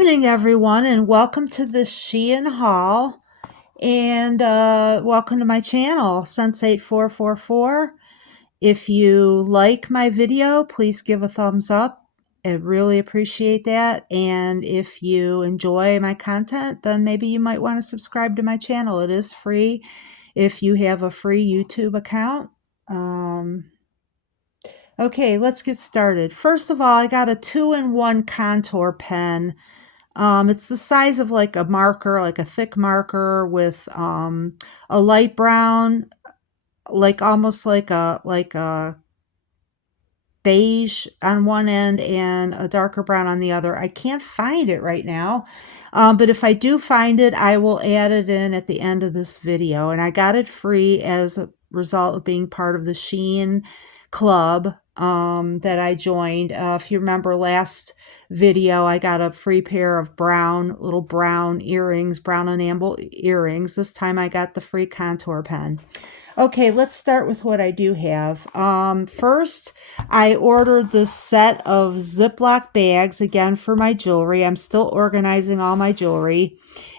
evening, everyone, and welcome to this Shein haul, and welcome to my channel, Sense8444. If you like my video, please give a thumbs up. I really appreciate that, and if you enjoy my content, then maybe you might want to subscribe to my channel. It is free if you have a free YouTube account. Okay, let's get started. First of all, I got a 2-in-1 contour pen. It's the size of like a marker, like a thick marker with a light brown, like almost like a beige on one end and a darker brown on the other. I can't find it right now, but if I do find it, I will add it in at the end of this video. And I got it free as a result of being part of the Shein club that I joined. If you remember last video, I got a free pair of little brown earrings, brown enamel earrings. This time I got the free contour pen. Okay, let's start with what I do have. First, I ordered this set of Ziploc bags, again, for my jewelry. I'm still organizing all my jewelry.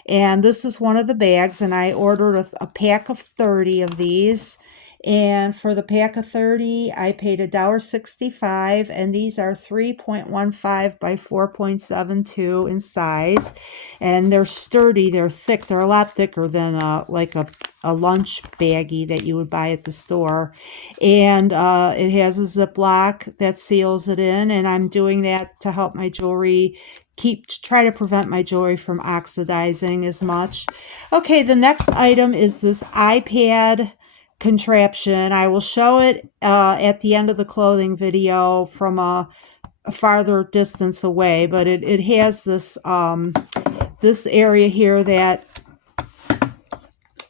And this is one of the bags, and I ordered a pack of 30 of these. And for the pack of 30, I paid $1.65, and these are 3.15 by 4.72 in size. And they're sturdy, they're thick, they're a lot thicker than like a lunch baggie that you would buy at the store. And it has a Ziploc that seals it in, and I'm doing that to help my jewelry try to prevent my jewelry from oxidizing as much. Okay, the next item is this iPad contraption. I will show it at the end of the clothing video from a farther distance away, but it has this this area here that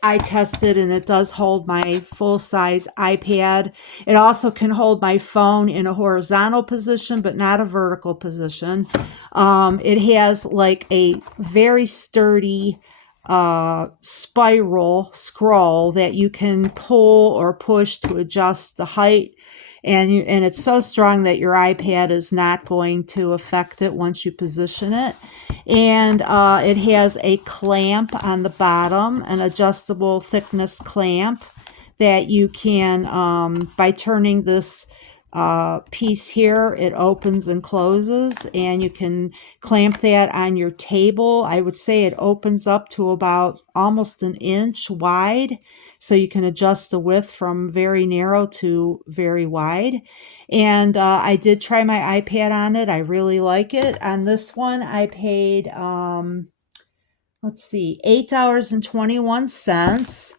I tested, and it does hold my full-size iPad. It also can hold my phone in a horizontal position, but not a vertical position. It has like a very sturdy spiral scroll that you can pull or push to adjust the height, and it's so strong that your iPad is not going to affect it once you position it. And it has a clamp on the bottom, an adjustable thickness clamp that you can, by turning this piece here, it opens and closes, and you can clamp that on your table. I would say it opens up to about almost an inch wide, so you can adjust the width from very narrow to very wide. And I did try my iPad on it. I really like it. On this one, I paid let's see, $8.21.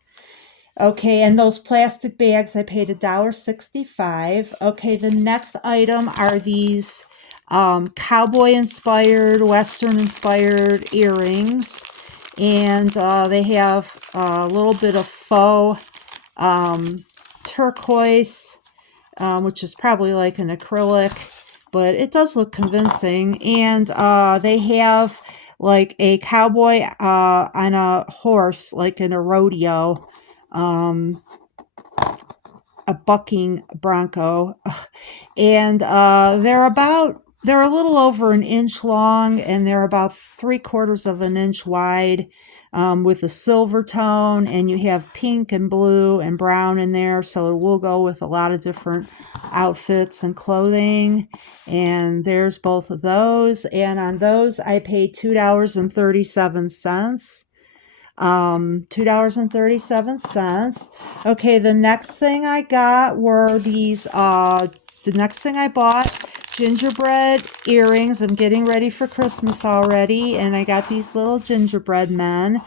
Okay, and those plastic bags, I paid $1.65. Okay, the next item are these cowboy-inspired, Western-inspired earrings. And they have a little bit of faux turquoise, which is probably like an acrylic, but it does look convincing. And they have like a cowboy on a horse, like in a rodeo. A bucking bronco, and they're a little over an inch long, and they're about 3/4 of an inch wide, with a silver tone, and you have pink and blue and brown in there, so it will go with a lot of different outfits and clothing. And there's both of those, and on those I paid $2.37. $2.37. Okay, the next thing I got were these, the next thing I bought, gingerbread earrings. I'm getting ready for Christmas already, and I got these little gingerbread men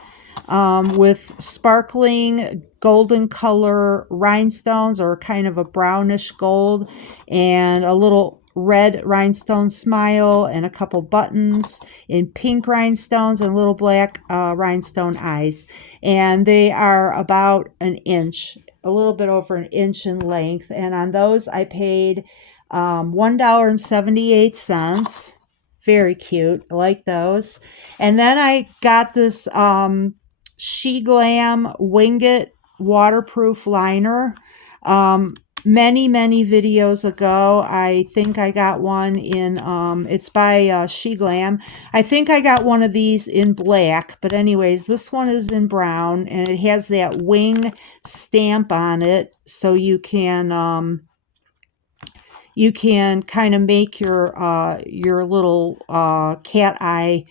with sparkling golden color rhinestones, or kind of a brownish gold, and a little red rhinestone smile, and a couple buttons in pink rhinestones, and little black rhinestone eyes. And they are about an inch, a little bit over an inch in length. And on those I paid $1.78. Very cute. I like those. And then I got this She Glam Wing It waterproof liner. many, many videos ago. I think I got one in, it's by She. I think I got one of these in black, but anyways, this one is in brown, and it has that wing stamp on it, so you can kind of make your little cat eye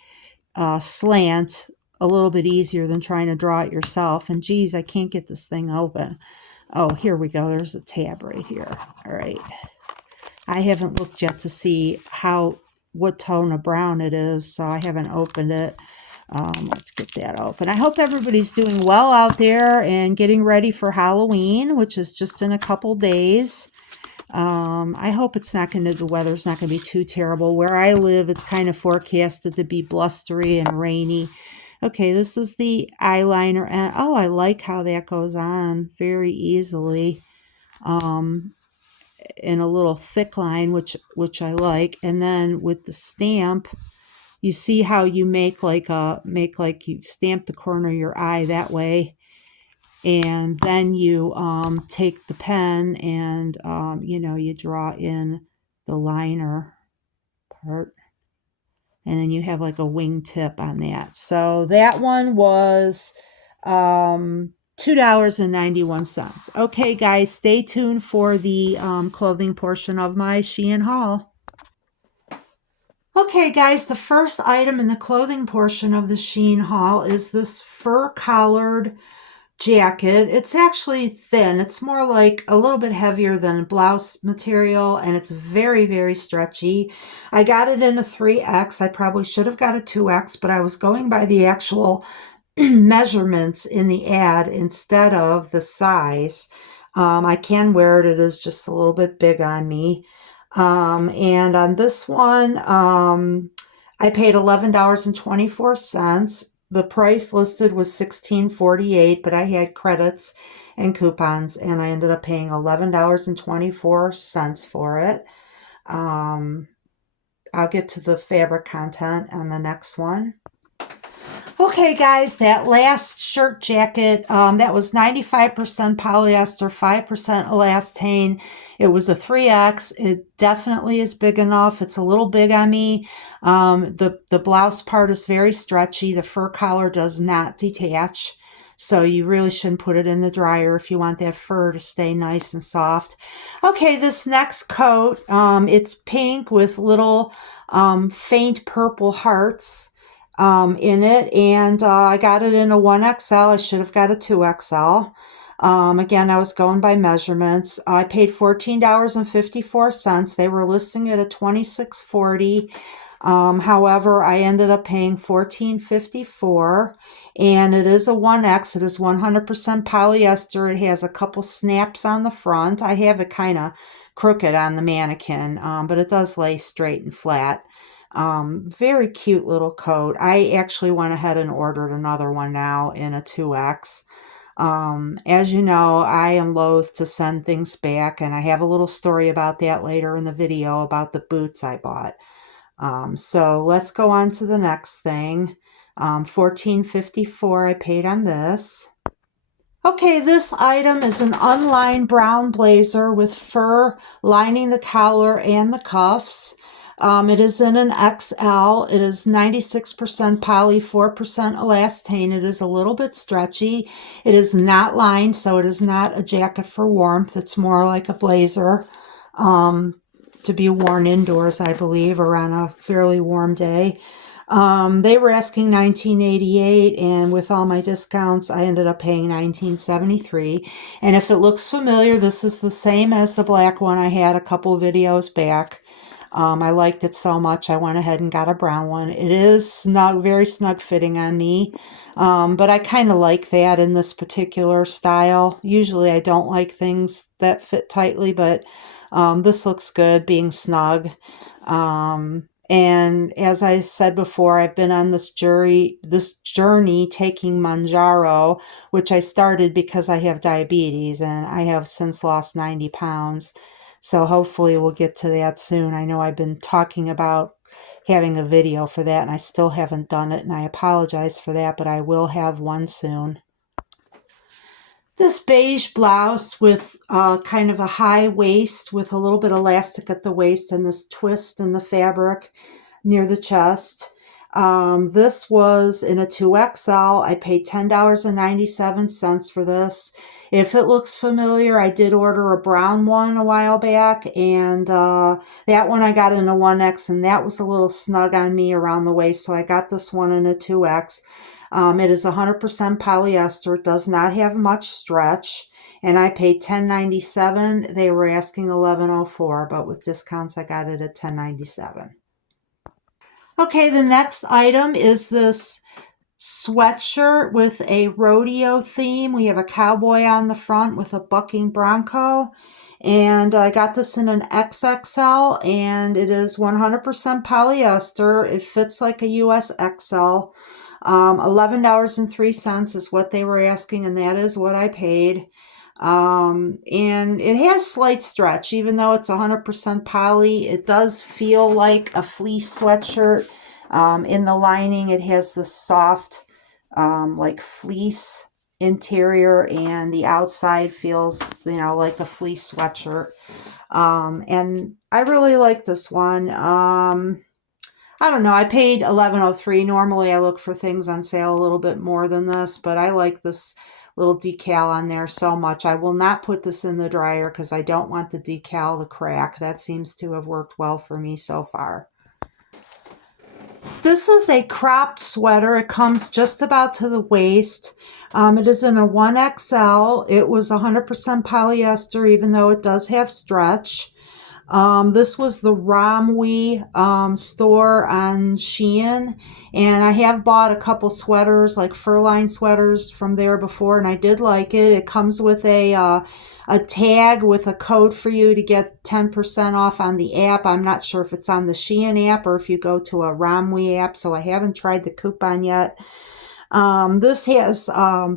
slant a little bit easier than trying to draw it yourself. And geez, I can't get this thing open. Oh, here we go. There's a tab right here. All right. I haven't looked yet to see what tone of brown it is, so I haven't opened it. Let's get that open. I hope everybody's doing well out there and getting ready for Halloween, which is just in a couple days. I hope the weather's not going to be too terrible. Where I live, it's kind of forecasted to be blustery and rainy. Okay, this is the eyeliner, and oh, I like how that goes on very easily. In a little thick line, which I like. And then with the stamp, you see how you make like you stamp the corner of your eye that way, and then you take the pen and you draw in the liner part, and then you have like a wing tip on that. So that one was $2.91. Okay, guys, stay tuned for the clothing portion of my Shein haul. Okay, guys, the first item in the clothing portion of the Shein haul is this fur-collared jacket. It's actually thin. It's more like a little bit heavier than blouse material, and it's very, very stretchy. I got it in a 3X. I probably should have got a 2X, but I was going by the actual measurements in the ad instead of the size. I can wear it. It is just a little bit big on me. And on this one, I paid $11.24. The price listed was $16.48, but I had credits and coupons, and I ended up paying $11.24 for it. I'll get to the fabric content on the next one. Okay, guys, that last shirt jacket, that was 95% polyester, 5% elastane. It was a 3X. It definitely is big enough. It's a little big on me. The blouse part is very stretchy. The fur collar does not detach. So you really shouldn't put it in the dryer if you want that fur to stay nice and soft. Okay, this next coat, it's pink with little faint purple hearts in it, and I got it in a 1XL. I should have got a 2XL. Again, I was going by measurements. I paid $14.54. They were listing it at $26.40. However, I ended up paying $14.54, and it is a 1X. It is 100% polyester. It has a couple snaps on the front. I have it kind of crooked on the mannequin, but it does lay straight and flat. Very cute little coat. I actually went ahead and ordered another one now in a 2X. As you know, I am loath to send things back, and I have a little story about that later in the video about the boots I bought. So let's go on to the next thing. $14.54 I paid on this. Okay, this item is an unlined brown blazer with fur lining the collar and the cuffs. It is in an XL. It is 96% poly, 4% elastane. It is a little bit stretchy. It is not lined, so it is not a jacket for warmth. It's more like a blazer to be worn indoors, I believe, or on a fairly warm day. They were asking $19.88, and with all my discounts, I ended up paying $19.73. And if it looks familiar, this is the same as the black one I had a couple videos back. I liked it so much, I went ahead and got a brown one. It is snug, very snug fitting on me, but I kind of like that in this particular style. Usually I don't like things that fit tightly, but this looks good being snug. And as I said before, I've been on this journey taking Manjaro, which I started because I have diabetes, and I have since lost 90 pounds. So hopefully we'll get to that soon. I know I've been talking about having a video for that, and I still haven't done it, and I apologize for that, but I will have one soon. This beige blouse with kind of a high waist with a little bit of elastic at the waist and this twist in the fabric near the chest. This was in a 2XL. I paid $10.97 for this. If it looks familiar, I did order a brown one a while back, and that one I got in a 1X, and that was a little snug on me around the waist, so I got this one in a 2X. It is 100% polyester. It does not have much stretch, and I paid $10.97. They were asking $11.04, but with discounts, I got it at $10.97. Okay, the next item is this sweatshirt with a rodeo theme. We have a cowboy on the front with a bucking bronco. And I got this in an XXL, and it is 100% polyester. It fits like a US XL. $11.03 is what they were asking, and that is what I paid. And it has slight stretch, even though it's 100% poly. It does feel like a fleece sweatshirt. In the lining, it has this soft, like fleece interior, and the outside feels, like a fleece sweatshirt. And I really like this one. I don't know. I paid $11.03. Normally, I look for things on sale a little bit more than this, but I like this little decal on there so much. I will not put this in the dryer because I don't want the decal to crack. That seems to have worked well for me so far. This is a cropped sweater. It comes just about to the waist. It is in a 1XL. It was 100% polyester, even though it does have stretch. This was the Ramwe store on Shein, and I have bought a couple sweaters, like fur-lined sweaters from there before, and I did like it. It comes with a tag with a code for you to get 10% off on the app. I'm not sure if it's on the Shein app or if you go to a Ramwe app, so I haven't tried the coupon yet. This has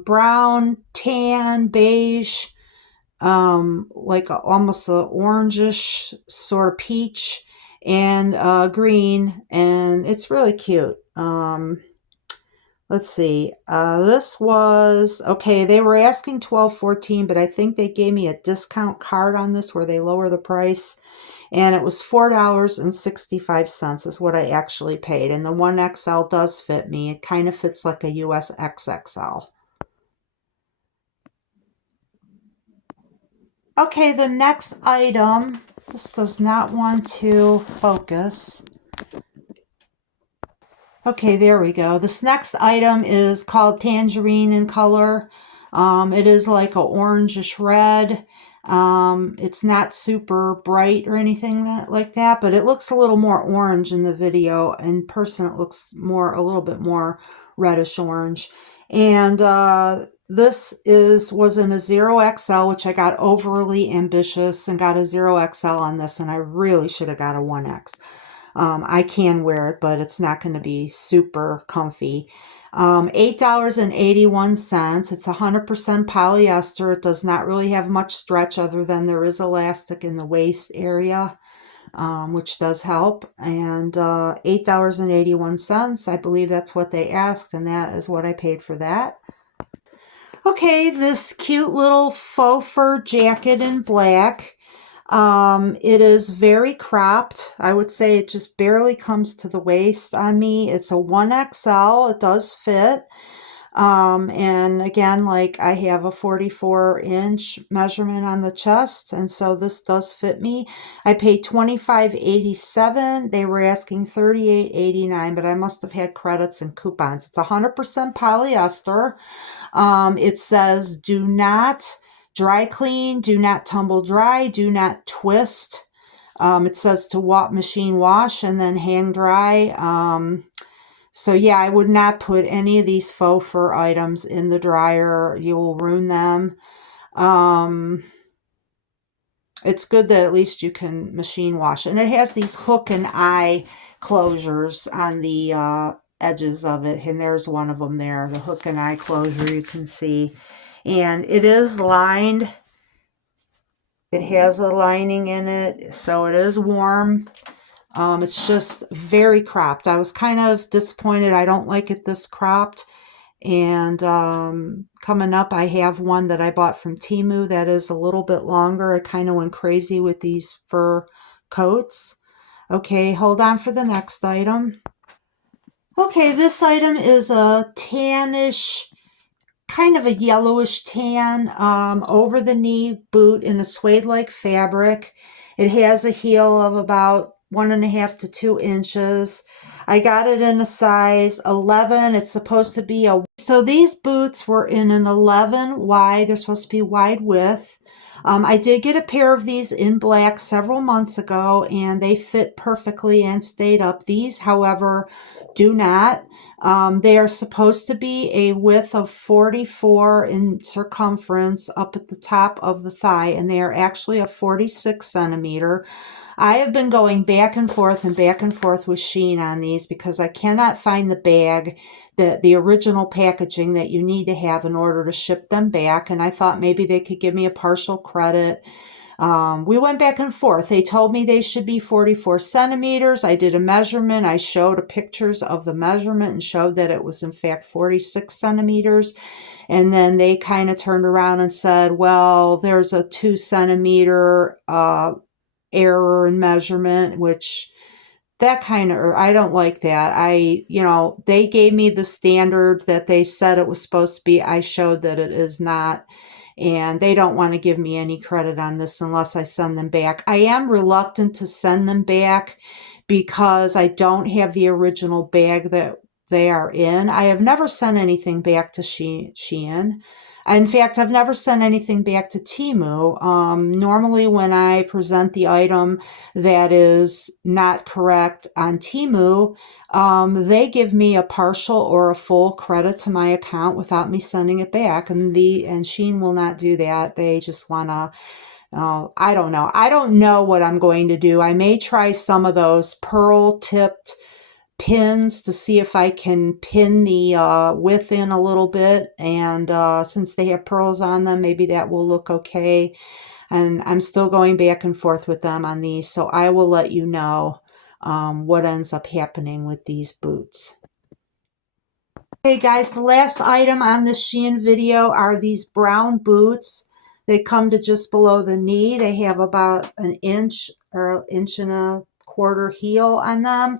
brown, tan, beige, like almost a orangish sort of peach, and green, and it's really cute. Let's see. This was okay. They were asking $12.14, but I think they gave me a discount card on this where they lower the price, and it was $4.65 is what I actually paid. And the 1XL does fit me. It kind of fits like a US XXL. Okay, the next item, this does not want to focus. Okay, there we go. This next item is called Tangerine in color. It is like a orangish red. It's not super bright or anything like that, but it looks a little more orange in the video. In person, it looks a little bit more reddish orange. And this was in a 0XL, which I got overly ambitious and got a 0XL on this, and I really should have got a 1X. I can wear it, but it's not going to be super comfy. $8.81. It's 100% polyester. It does not really have much stretch other than there is elastic in the waist area, which does help. And $8.81. I believe that's what they asked, and that is what I paid for that. Okay, this cute little faux fur jacket in black. It is very cropped. I would say it just barely comes to the waist on me. It's a 1XL. It does fit. And again, like I have a 44-inch measurement on the chest, and so this does fit me. I paid $25.87. They were asking $38.89, but I must have had credits and coupons. It's 100% polyester. It says do not dry clean, do not tumble dry, do not twist. It says to machine wash and then hang dry. So yeah, I would not put any of these faux fur items in the dryer. You'll ruin them. It's good that at least you can machine wash. And it has these hook and eye closures on the edges of it. And there's one of them there, the hook and eye closure you can see. And it is lined. It has a lining in it, so it is warm. It's just very cropped. I was kind of disappointed. I don't like it this cropped. And coming up, I have one that I bought from Temu that is a little bit longer. I kind of went crazy with these fur coats. Okay, hold on for the next item. Okay, this item is a tannish, kind of a yellowish tan, over the knee boot in a suede-like fabric. It has a heel of about 1.5 to 2 inches. I got it in a size 11. It's supposed to be so these boots were in an 11 wide. They're supposed to be wide width. I did get a pair of these in black several months ago, and they fit perfectly and stayed up. These, however, do not. They are supposed to be a width of 44 in circumference up at the top of the thigh, and they are actually a 46 centimeter. I have been going back and forth with Shein on these because I cannot find the bag, the original packaging that you need to have in order to ship them back. And I thought maybe they could give me a partial credit. We went back and forth. They told me they should be 44 centimeters. I did a measurement. I showed pictures of the measurement and showed that it was in fact 46 centimeters. And then they kind of turned around and said, well, there's a 2 centimeter error in measurement, which that kind of, I don't like that. They gave me the standard that they said it was supposed to be. I showed that it is not. And they don't want to give me any credit on this unless I send them back. I am reluctant to send them back because I don't have the original bag that they are in. I have never sent anything back to Shein. In fact, I've never sent anything back to Temu. Normally when I present the item that is not correct on Temu, they give me a partial or a full credit to my account without me sending it back. And Shein will not do that. They just want to, I don't know. I don't know what I'm going to do. I may try some of those pearl tipped pins to see if I can pin the width in a little bit. And since they have pearls on them, maybe that will look okay. And I'm still going back and forth with them on these. So I will let you know what ends up happening with these boots. Okay guys, the last item on this Shein video are these brown boots. They come to just below the knee. They have about an inch or inch and a quarter heel on them.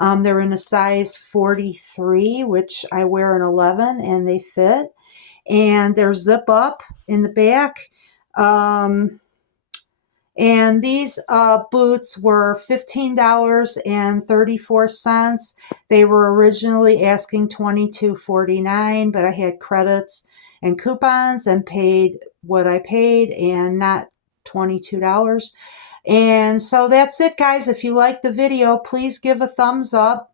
They're in a size 43, which I wear an 11, and they fit. And they're zip up in the back. And these boots were $15.34. They were originally asking $22.49, but I had credits and coupons and paid what I paid and not $22. And so that's it, guys. If you like the video, please give a thumbs up.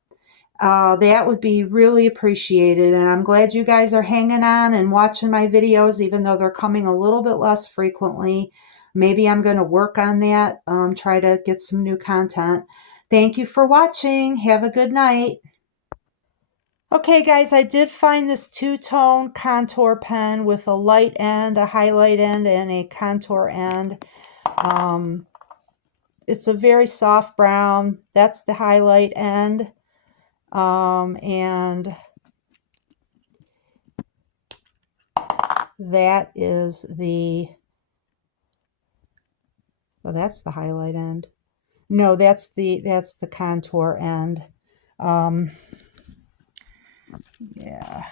That would be really appreciated. And I'm glad you guys are hanging on and watching my videos, even though they're coming a little bit less frequently. Maybe I'm going to work on that, try to get some new content. Thank you for watching. Have a good night. Okay, guys, I did find this two-tone contour pen with a light end, a highlight end, and a contour end. It's a very soft brown. That's the highlight end. And that is the, well, that's the highlight end. No, that's the contour end. Yeah.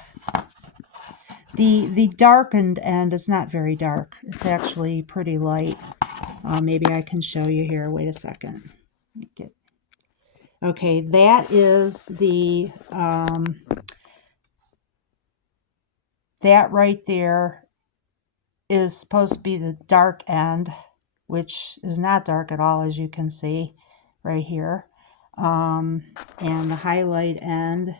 The darkened end is not very dark. It's actually pretty light. Maybe I can show you here. Wait a second. Okay, that is the, that right there is supposed to be the dark end, which is not dark at all, as you can see right here. And the highlight end,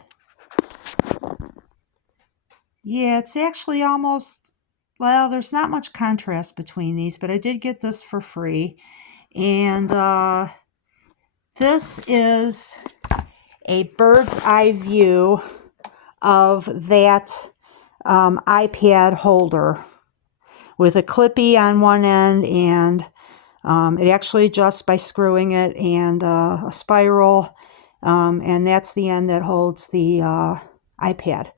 yeah, it's actually almost, well, there's not much contrast between these, but I did get this for free. And this is a bird's eye view of that iPad holder with a clippy on one end, and it actually adjusts by screwing it, and a spiral, and that's the end that holds the iPad.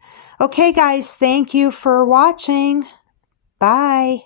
Okay, guys, thank you for watching. Bye.